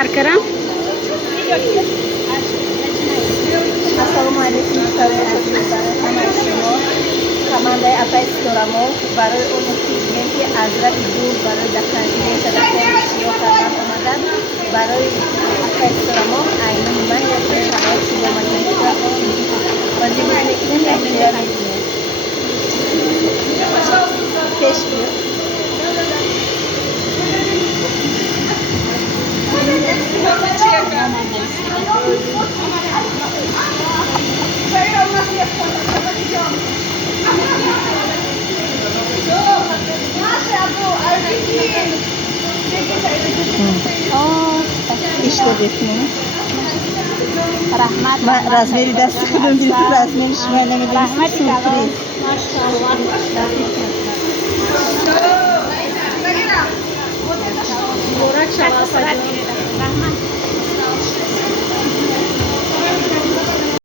شرکرم Assalomu alaykum hamma shuma. Komandai Atais Toramo برای اون کلیدی ازرق دور برای دفترچه صداقت شروع کردن آمدن برای Atais Toramo عیناً من یک شرایط شروع مجلس وظیفه میکنیم یا خیال میکنیم پیش بیاد İşte defne. رحمت Ma razmeri dast kudum bir razmeri şuna ne bileyim sürpriz. مبارک شما